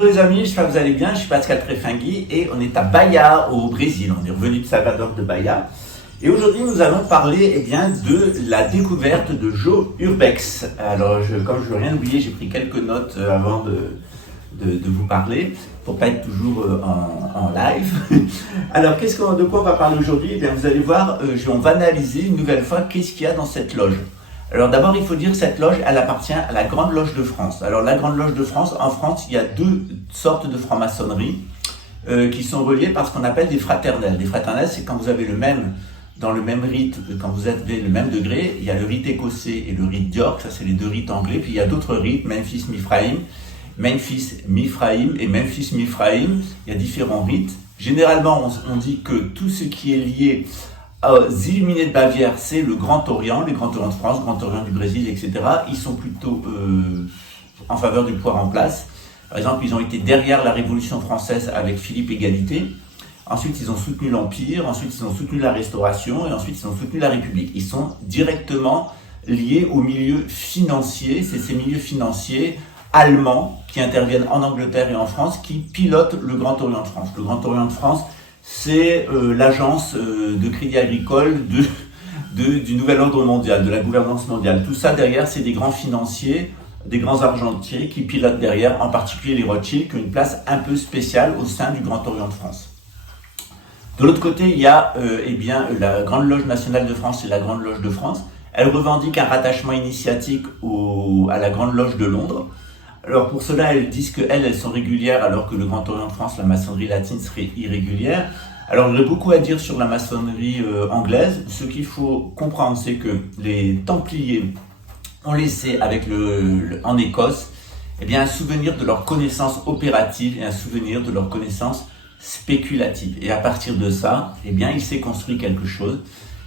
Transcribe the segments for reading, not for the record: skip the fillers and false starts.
Bonjour les amis, j'espère que vous allez bien, je suis Pascal Trefingui et on est à Bahia au Brésil, on est revenu de Salvador de Bahia. Et aujourd'hui nous allons parler de la découverte de Joe Urbex. Alors comme je ne veux rien oublier, j'ai pris quelques notes avant de vous parler pour pas être toujours en live. Alors de quoi on va parler aujourd'hui? Eh bien, vous allez voir, on va analyser une nouvelle fois qu'est-ce qu'il y a dans cette loge. Alors d'abord, il faut dire que cette loge, elle appartient à la Grande Loge de France. Alors la Grande Loge de France, en France, il y a deux sortes de franc-maçonnerie qui sont reliées par ce qu'on appelle des fraternelles. Les fraternelles, c'est quand vous avez dans le même rite, quand vous avez le même degré, il y a le rite écossais et le rite d'York, ça c'est les deux rites anglais, puis il y a d'autres rites, Memphis-Mizraïm et Memphis-Mizraïm, il y a différents rites. Généralement, on dit que tout ce qui est lié aux Illuminés de Bavière, c'est le Grand Orient, les Grands Orient de France, Grand Orient du Brésil, etc. Ils sont plutôt en faveur du pouvoir en place. Par exemple, ils ont été derrière la Révolution française avec Philippe Égalité. Ensuite, ils ont soutenu l'Empire. Ensuite, ils ont soutenu la Restauration. Et ensuite, ils ont soutenu la République. Ils sont directement liés aux milieux financiers. C'est ces milieux financiers allemands qui interviennent en Angleterre et en France qui pilotent le Grand Orient de France. Le Grand Orient de France, c'est l'agence de crédit agricole du nouvel ordre mondial, de la gouvernance mondiale. Tout ça derrière, c'est des grands financiers, des grands argentiers qui pilotent derrière, en particulier les Rothschild, qui ont une place un peu spéciale au sein du Grand Orient de France. De l'autre côté, il y a la Grande Loge nationale de France et la Grande Loge de France. Elles revendiquent un rattachement initiatique à la Grande Loge de Londres. Alors pour cela, elles disent qu'elles sont régulières alors que le Grand Orient de France, la maçonnerie latine, serait irrégulière. Alors il y aurait beaucoup à dire sur la maçonnerie anglaise. Ce qu'il faut comprendre, c'est que les Templiers ont laissé en Écosse un souvenir de leur connaissance opérative et un souvenir de leur connaissance spéculative. Et à partir de ça, il s'est construit quelque chose.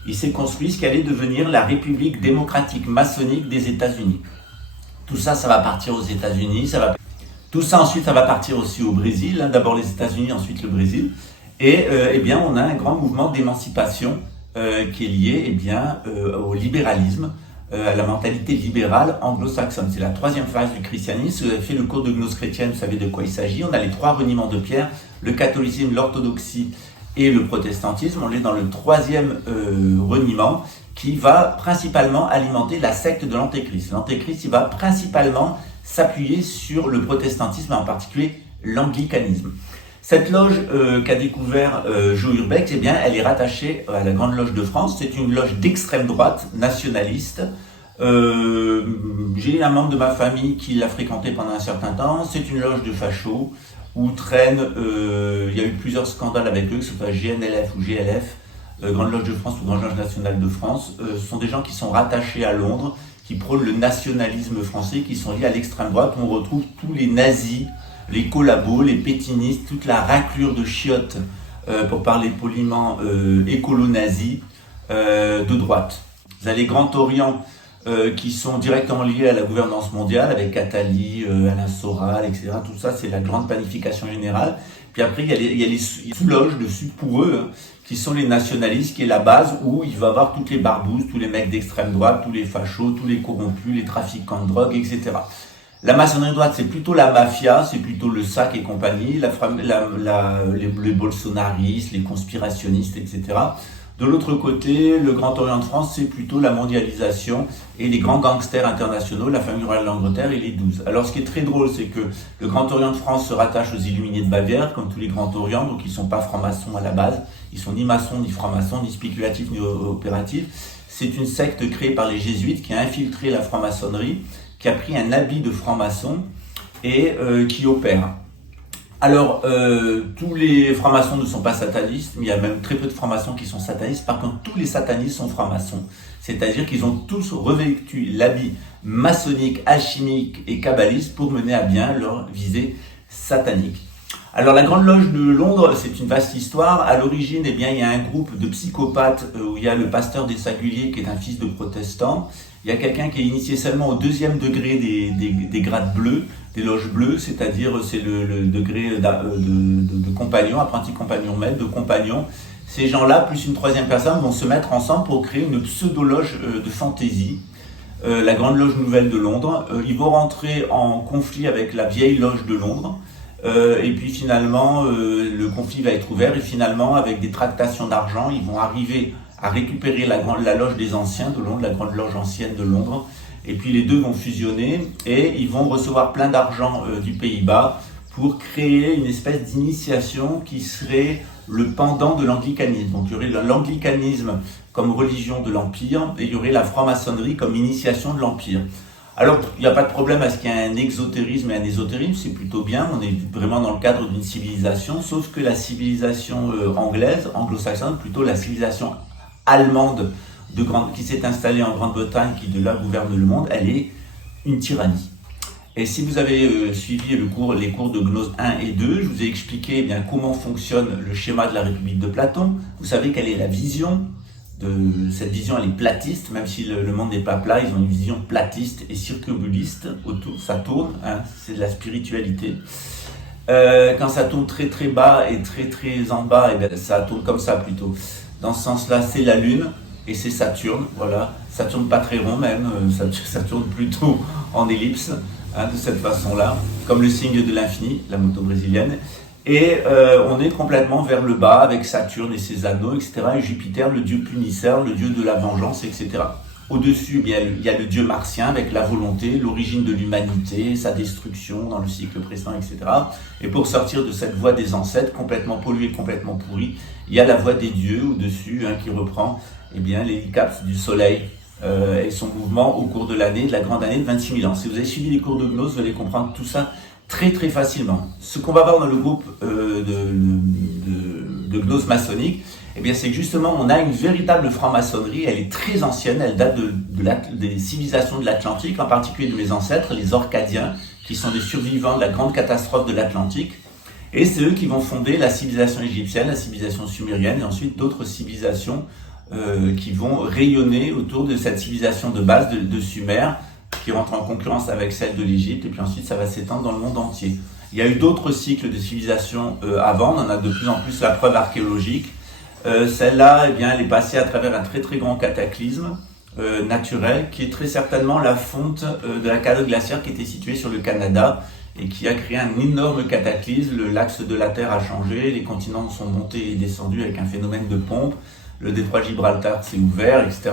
Il s'est construit ce qu'allait devenir la République démocratique maçonnique des États-Unis. Tout ça, ça va partir aux États-Unis. Tout ça, ensuite, ça va partir aussi au Brésil. D'abord les États-Unis, ensuite le Brésil. Et on a un grand mouvement d'émancipation qui est lié au libéralisme, à la mentalité libérale anglo-saxonne. C'est la troisième phase du christianisme. Si vous avez fait le cours de gnose chrétienne, vous savez de quoi il s'agit. On a les trois reniements de Pierre, le catholicisme, l'orthodoxie et le protestantisme. On est dans le troisième reniement qui va principalement alimenter la secte de l'Antéchrist. L'Antéchrist, il va principalement s'appuyer sur le protestantisme, en particulier l'anglicanisme. Cette loge qu'a découvert Joe Urbex, elle est rattachée à la Grande Loge de France. C'est une loge d'extrême droite, nationaliste. J'ai un membre de ma famille qui l'a fréquenté pendant un certain temps. C'est une loge de fachos où il y a eu plusieurs scandales avec eux, que ce soit GNLF ou GLF, Grande Loge de France ou Grande Loge nationale de France. Ce sont des gens qui sont rattachés à Londres, qui prônent le nationalisme français, qui sont liés à l'extrême droite, où on retrouve tous les nazis, les collabos, les pétinistes, toute la raclure de chiottes, pour parler poliment, écolo-nazis, de droite. Vous avez les Grand Orient qui sont directement liés à la gouvernance mondiale, avec Attali, Alain Soral, etc. Tout ça, c'est la grande planification générale. Puis après, il y a les sous-loges dessus pour eux, qui sont les nationalistes, qui est la base où il va y avoir toutes les barbouzes, tous les mecs d'extrême droite, tous les fachos, tous les corrompus, les trafiquants de drogue, etc. La maçonnerie de droite, c'est plutôt la mafia, c'est plutôt le SAC et compagnie, les bolsonaristes, les conspirationnistes, etc. De l'autre côté, le Grand Orient de France, c'est plutôt la mondialisation et les grands gangsters internationaux, la famille royale d'Angleterre et les 12. Alors ce qui est très drôle, c'est que le Grand Orient de France se rattache aux Illuminés de Bavière, comme tous les Grands Orients, donc ils ne sont pas francs-maçons à la base, ils sont ni maçons, ni francs-maçons, ni spéculatifs, ni opératifs. C'est une secte créée par les jésuites qui a infiltré la franc-maçonnerie, qui a pris un habit de franc-maçon et qui opère. Alors, tous les francs-maçons ne sont pas satanistes, mais il y a même très peu de francs-maçons qui sont satanistes. Par contre, tous les satanistes sont francs-maçons. C'est-à-dire qu'ils ont tous revêtu l'habit maçonnique, alchimique et kabbaliste pour mener à bien leur visée satanique. Alors, la Grande Loge de Londres, c'est une vaste histoire. À l'origine, il y a un groupe de psychopathes où il y a le pasteur des Saguliers qui est un fils de protestant. Il y a quelqu'un qui est initié seulement au deuxième degré des grades bleus, des loges bleues, c'est-à-dire c'est le degré de compagnon, apprenti compagnon maître, de compagnon. Ces gens-là, plus une troisième personne, vont se mettre ensemble pour créer une pseudo-loge de fantaisie, la Grande Loge Nouvelle de Londres. Ils vont rentrer en conflit avec la vieille loge de Londres. Et puis finalement, le conflit va être ouvert et finalement, avec des tractations d'argent, ils vont arriver à récupérer la loge des anciens de Londres, la grande loge ancienne de Londres. Et puis les deux vont fusionner et ils vont recevoir plein d'argent du Pays-Bas pour créer une espèce d'initiation qui serait le pendant de l'anglicanisme. Donc il y aurait l'anglicanisme comme religion de l'Empire et il y aurait la franc-maçonnerie comme initiation de l'Empire. Alors, il n'y a pas de problème à ce qu'il y ait un exotérisme et un ésotérisme, c'est plutôt bien, on est vraiment dans le cadre d'une civilisation, sauf que la civilisation anglaise, anglo-saxonne, plutôt la civilisation allemande qui s'est installée en Grande-Bretagne, qui de là gouverne le monde, elle est une tyrannie. Et si vous avez suivi les cours de Gnose 1 et 2, je vous ai expliqué bien comment fonctionne le schéma de la République de Platon. Vous savez quelle est la vision. Cette vision, elle est platiste, même si le monde n'est pas plat, ils ont une vision platiste et circumbuliste autour, ça tourne, hein, c'est de la spiritualité. Quand ça tourne très très bas et très très en bas, et bien, ça tourne comme ça plutôt. Dans ce sens-là, c'est la Lune et c'est Saturne, voilà. Saturne pas très rond même, ça tourne plutôt en ellipse, hein, de cette façon-là, comme le signe de l'infini, la moto brésilienne. Et on est complètement vers le bas avec Saturne et ses anneaux, etc. Et Jupiter, le dieu punisseur, le dieu de la vengeance, etc. Au-dessus, bien, il y a le dieu martien avec la volonté, l'origine de l'humanité, sa destruction dans le cycle précédent, etc. Et pour sortir de cette voie des ancêtres, complètement polluée, complètement pourrie, il y a la voie des dieux au-dessus, hein, qui reprend bien, l'hélicaps du soleil et son mouvement au cours de l'année, de la grande année de 26 000 ans. Si vous avez suivi les cours de Gnose, vous allez comprendre tout ça très très facilement. Ce qu'on va voir dans le groupe de Gnose maçonnique, eh bien, c'est que justement, on a une véritable franc-maçonnerie, elle est très ancienne, elle date des civilisations de l'Atlantique, en particulier de mes ancêtres, les Orcadiens, qui sont des survivants de la grande catastrophe de l'Atlantique, et c'est eux qui vont fonder la civilisation égyptienne, la civilisation sumérienne, et ensuite d'autres civilisations qui vont rayonner autour de cette civilisation de base de Sumer, qui rentre en concurrence avec celle de l'Égypte, et puis ensuite ça va s'étendre dans le monde entier. Il y a eu d'autres cycles de civilisation avant, on en a de plus en plus la preuve archéologique. Celle-là, eh bien, elle est passée à travers un très très grand cataclysme naturel, qui est très certainement la fonte de la calotte glaciaire qui était située sur le Canada, et qui a créé un énorme cataclysme. L'axe de la Terre a changé, les continents sont montés et descendus avec un phénomène de pompe, le détroit de Gibraltar s'est ouvert, etc.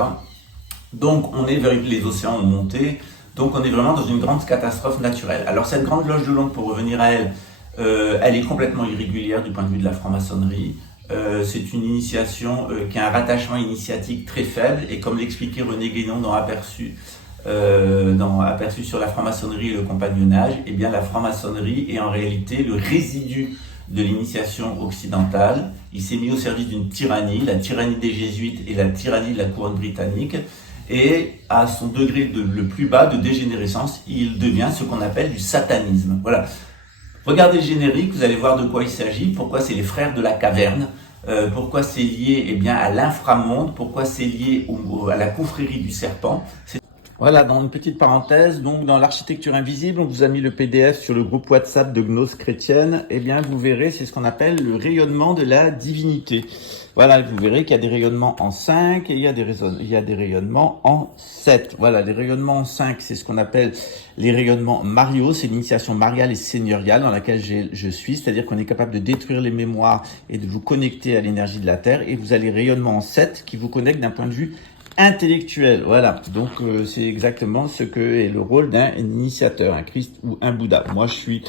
Donc les océans ont monté, donc on est vraiment dans une grande catastrophe naturelle. Alors cette grande loge de Londres, pour revenir à elle, elle est complètement irrégulière du point de vue de la franc-maçonnerie. C'est une initiation qui a un rattachement initiatique très faible, et comme l'expliquait René Guénon dans Aperçu sur la franc-maçonnerie et le compagnonnage, eh bien la franc-maçonnerie est en réalité le résidu de l'initiation occidentale. Il s'est mis au service d'une tyrannie, la tyrannie des jésuites et la tyrannie de la couronne britannique, et à son degré le plus bas de dégénérescence, il devient ce qu'on appelle du satanisme. Voilà. Regardez le générique, vous allez voir de quoi il s'agit, pourquoi c'est les frères de la caverne, pourquoi c'est lié à l'inframonde, pourquoi c'est lié à la confrérie du serpent. Voilà, dans une petite parenthèse, donc dans l'architecture invisible, on vous a mis le PDF sur le groupe WhatsApp de Gnose chrétienne. Eh bien, vous verrez, c'est ce qu'on appelle le rayonnement de la divinité. Voilà, vous verrez qu'il y a des rayonnements en 5 et il y a des rayonnements en 7. Voilà, les rayonnements en 5, c'est ce qu'on appelle les rayonnements mariaux, c'est l'initiation mariale et seigneuriale dans laquelle je suis, c'est-à-dire qu'on est capable de détruire les mémoires et de vous connecter à l'énergie de la Terre. Et vous avez les rayonnements en 7 qui vous connectent d'un point de vue intellectuel. Voilà, donc c'est exactement ce que est le rôle d'un initiateur, un Christ ou un Bouddha. Moi, je suis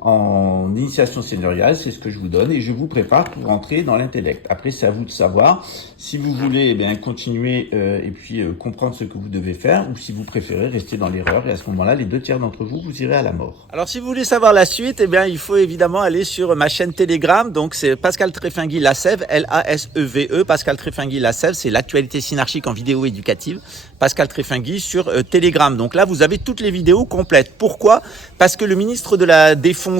en initiation seigneuriale, c'est ce que je vous donne, et je vous prépare pour rentrer dans l'intellect. Après, c'est à vous de savoir si vous voulez continuer et puis comprendre ce que vous devez faire, ou si vous préférez rester dans l'erreur, et à ce moment-là, les 2/3 d'entre vous, vous irez à la mort. Alors, si vous voulez savoir la suite, il faut évidemment aller sur ma chaîne Telegram. Donc, c'est Pascal Tréfingui Lasève, Laseve, Pascal Tréfingui Lasève, c'est l'actualité synarchique en vidéo éducative. Pascal Tréfingui sur Telegram. Donc là, vous avez toutes les vidéos complètes. Pourquoi ? Parce que le ministre de la Défense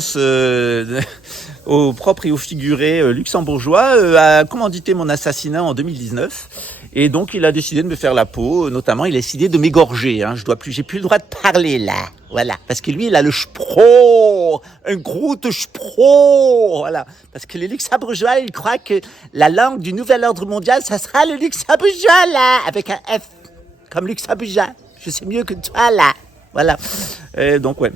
au propre et au figuré luxembourgeois a commandité mon assassinat en 2019, et donc il a décidé de me faire la peau. Notamment, il a décidé de m'égorger. J'ai plus le droit de parler là. Voilà, parce que lui, il a le spro, un gros spro, voilà. Parce que les luxembourgeois, ils croient que la langue du nouvel ordre mondial, ça sera le luxembourgeois là, avec un F, comme luxembourgeois. Je sais mieux que toi là, voilà. Donc ouais.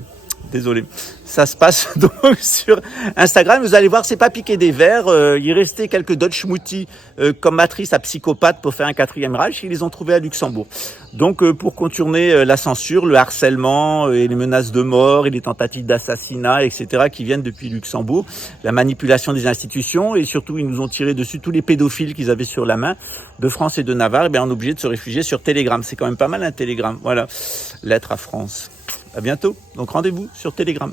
désolé. Ça se passe donc sur Instagram. Vous allez voir, c'est pas piqué des verres. Il restait quelques Dutch Mouti comme matrice à psychopathe pour faire un 4e Reich. Ils les ont trouvés à Luxembourg. Donc pour contourner la censure, le harcèlement et les menaces de mort et les tentatives d'assassinat, etc. qui viennent depuis Luxembourg, la manipulation des institutions et surtout ils nous ont tiré dessus tous les pédophiles qu'ils avaient sur la main de France et de Navarre. Et bien on est obligé de se réfugier sur Telegram. C'est quand même pas mal un Telegram. Voilà, lettre à France. À bientôt. Donc rendez-vous sur Telegram.